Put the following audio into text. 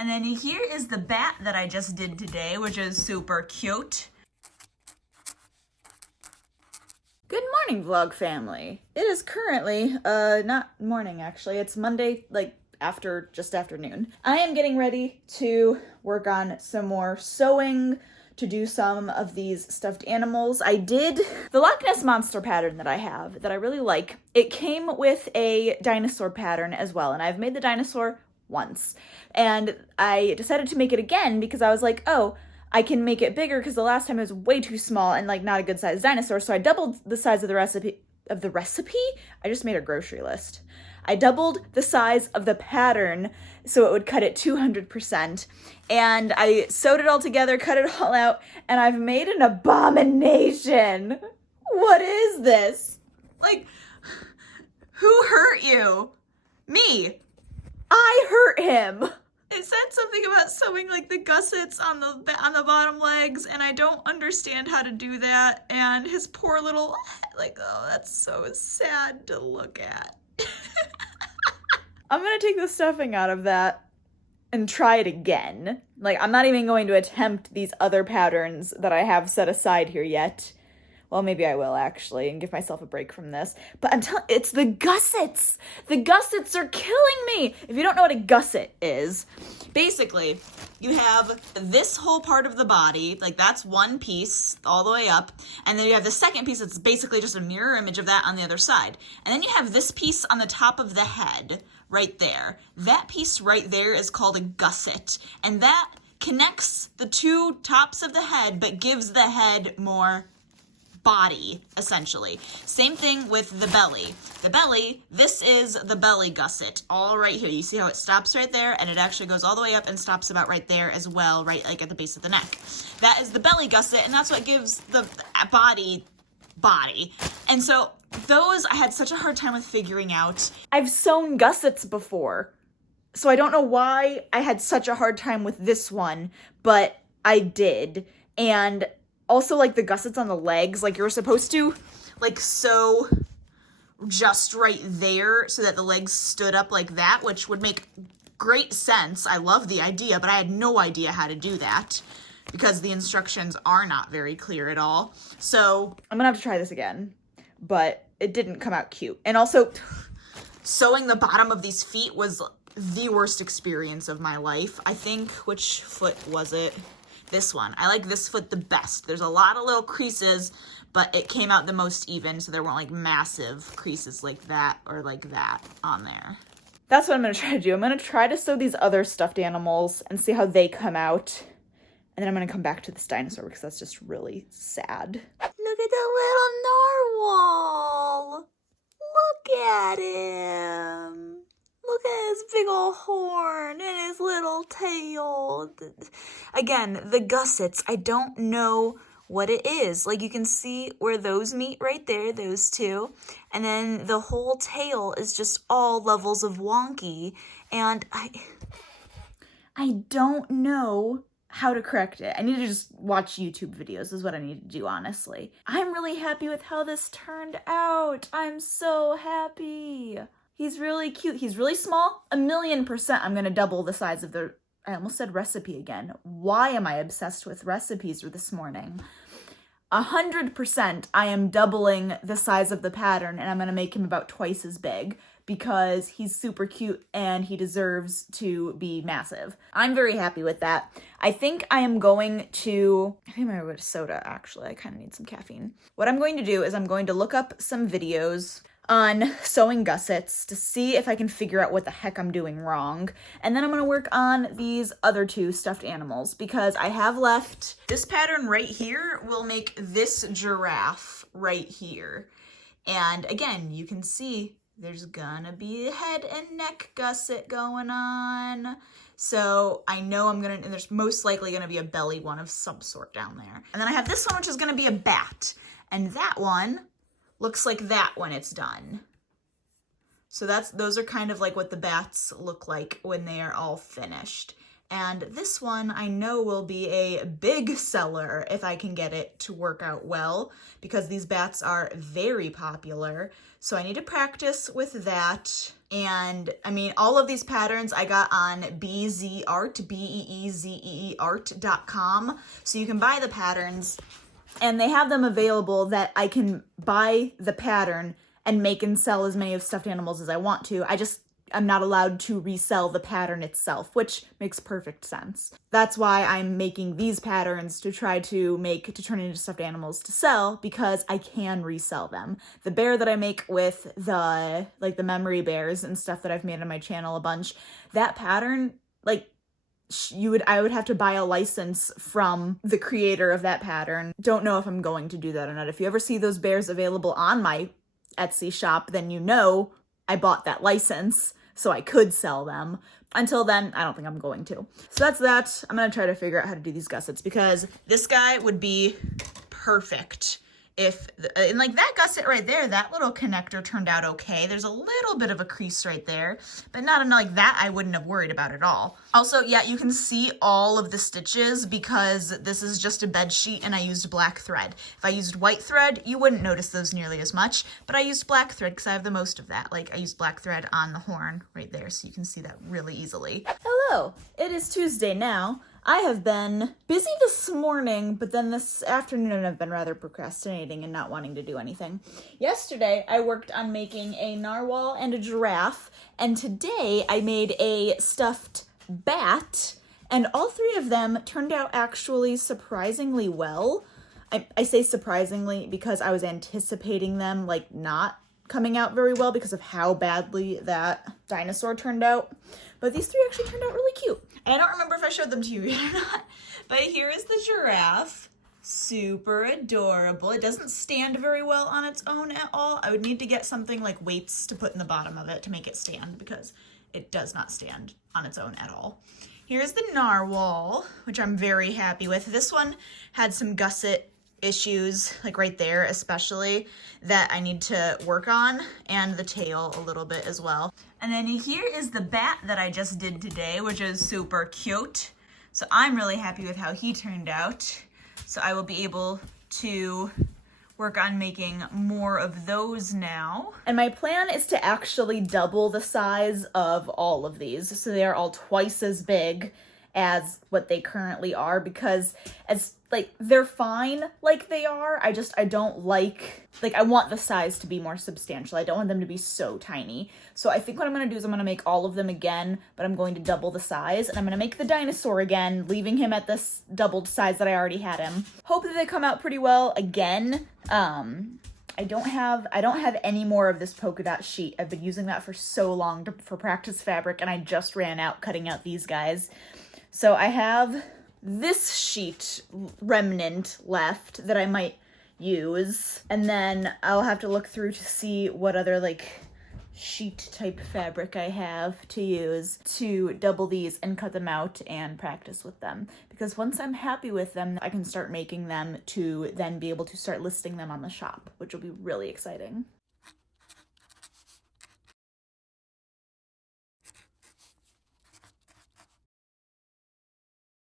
And then here is the bat that I just did today, which is super cute. Good morning, vlog family. It is currently, not morning actually, it's Monday, like just afternoon. I am getting ready to work on some more sewing, to do some of these stuffed animals. I did the Loch Ness Monster pattern that I have, that I really like. It came with a dinosaur pattern as well, and I've made the dinosaur once. And I decided to make it again because I was like, oh, I can make it bigger because the last time it was way too small and like not a good sized dinosaur. So I doubled the size of the recipe. I just made a grocery list. I doubled the size of the pattern so it would cut it 200%. And I sewed it all together, cut it all out, and I've made an abomination. What is this? Like, who hurt you? Me. I hurt him. It said something about sewing like the gussets on the bottom legs, and I don't understand how to do that. And his poor little, like, oh, that's so sad to look at. I'm gonna take the stuffing out of that and try it again. Like, I'm not even going to attempt these other patterns that I have set aside here yet. Well, maybe I will actually and give myself a break from this. But it's the gussets. The gussets are killing me. If you don't know what a gusset is, basically you have this whole part of the body, like that's one piece all the way up. And then you have the second piece that's basically just a mirror image of that on the other side. And then you have this piece on the top of the head right there. That piece right there is called a gusset. And that connects the two tops of the head, but gives the head more body, essentially. Same thing with the belly. The belly, this is the belly gusset, all right here. You see how it stops right there, and it actually goes all the way up and stops about right there as well, right like at the base of the neck. That is the belly gusset, and that's what gives the body. And so those I had such a hard time with figuring out. I've sewn gussets before, so I don't know why I had such a hard time with this one, but I did. And also, like, the gussets on the legs, like, you're supposed to, like, sew just right there so that the legs stood up like that, which would make great sense. I love the idea, but I had no idea how to do that because the instructions are not very clear at all. So I'm gonna have to try this again, but it didn't come out cute. And also, sewing the bottom of these feet was the worst experience of my life. I think, which foot was it? This one. I like this foot the best. There's a lot of little creases, but it came out the most even, so there weren't like massive creases like that or like that on there. That's what I'm going to try to do. I'm going to try to sew these other stuffed animals and see how they come out. And then I'm going to come back to this dinosaur because that's just really sad. Look at the little narwhal. Look at him. Look at his big old horn and his little tail. Again, the gussets, I don't know what it is. Like, you can see where those meet right there, those two. And then the whole tail is just all levels of wonky. And I don't know how to correct it. I need to just watch YouTube videos is what I need to do, honestly. I'm really happy with how this turned out. I'm so happy. He's really cute. He's really small. 1,000,000% I'm gonna double the size of the, I almost said recipe again. Why am I obsessed with recipes this morning? 100% I am doubling the size of the pattern, and I'm gonna make him about twice as big because he's super cute and he deserves to be massive. I'm very happy with that. I think I am going to, I think I'm gonna go to soda actually. I kind of need some caffeine. What I'm going to do is I'm going to look up some videos on sewing gussets to see if I can figure out what the heck I'm doing wrong. And then I'm gonna work on these other two stuffed animals because I have left this pattern right here will make this giraffe right here. And again, you can see there's gonna be a head and neck gusset going on. So I know and there's most likely gonna be a belly one of some sort down there. And then I have this one, which is gonna be a bat. And that one looks like that when it's done. So those are kind of like what the bats look like when they are all finished. And this one I know will be a big seller if I can get it to work out well, because these bats are very popular. So I need to practice with that. And I mean, all of these patterns I got on BeeZeeArt, BeeZeeArt.com. So you can buy the patterns, and they have them available that I can buy the pattern and make and sell as many of stuffed animals as I want to. I'm not allowed to resell the pattern itself, which makes perfect sense. That's why I'm making these patterns to try to turn into stuffed animals to sell, because I can resell them. The bear that I make with the memory bears and stuff that I've made on my channel a bunch, that pattern, I would have to buy a license from the creator of that pattern. Don't know if I'm going to do that or not. If you ever see those bears available on my Etsy shop, then you know I bought that license, so I could sell them. Until then, I don't think I'm going to. So that's that. I'm gonna try to figure out how to do these gussets, because this guy would be perfect and like that gusset right there, that little connector turned out okay. There's a little bit of a crease right there, but not enough. Like that I wouldn't have worried about at all. Also, yeah, you can see all of the stitches because this is just a bed sheet and I used black thread. If I used white thread, you wouldn't notice those nearly as much, but I used black thread because I have the most of that. Like I used black thread on the horn right there, so you can see that really easily. Hello, it is Tuesday now. I have been busy this morning, but then this afternoon I've been rather procrastinating and not wanting to do anything. Yesterday, I worked on making a narwhal and a giraffe, and today I made a stuffed bat, and all three of them turned out actually surprisingly well. I say surprisingly because I was anticipating them like not coming out very well because of how badly that dinosaur turned out. But these three actually turned out really cute. And I don't remember if I showed them to you yet or not. But here is the giraffe. Super adorable. It doesn't stand very well on its own at all. I would need to get something like weights to put in the bottom of it to make it stand, because it does not stand on its own at all. Here's the narwhal, which I'm very happy with. This one had some gusset issues, like right there especially, that I need to work on, and the tail a little bit as well. And then here is the bat that I just did today, which is super cute. So I'm really happy with how he turned out. So I will be able to work on making more of those now. And my plan is to actually double the size of all of these, so they are all twice as big as what they currently are, because they're fine like they are. I don't like I want the size to be more substantial. I don't want them to be so tiny. So I think what I'm going to do is I'm going to make all of them again, but I'm going to double the size, and I'm going to make the dinosaur again, leaving him at this doubled size that I already had him. Hope that they come out pretty well again. I don't have any more of this polka dot sheet. I've been using that for so long for practice fabric, and I just ran out cutting out these guys. So I have this sheet remnant left that I might use, and then I'll have to look through to see what other sheet type fabric I have to use to double these and cut them out and practice with them, because once I'm happy with them, I can start making them to then be able to start listing them on the shop, which will be really exciting.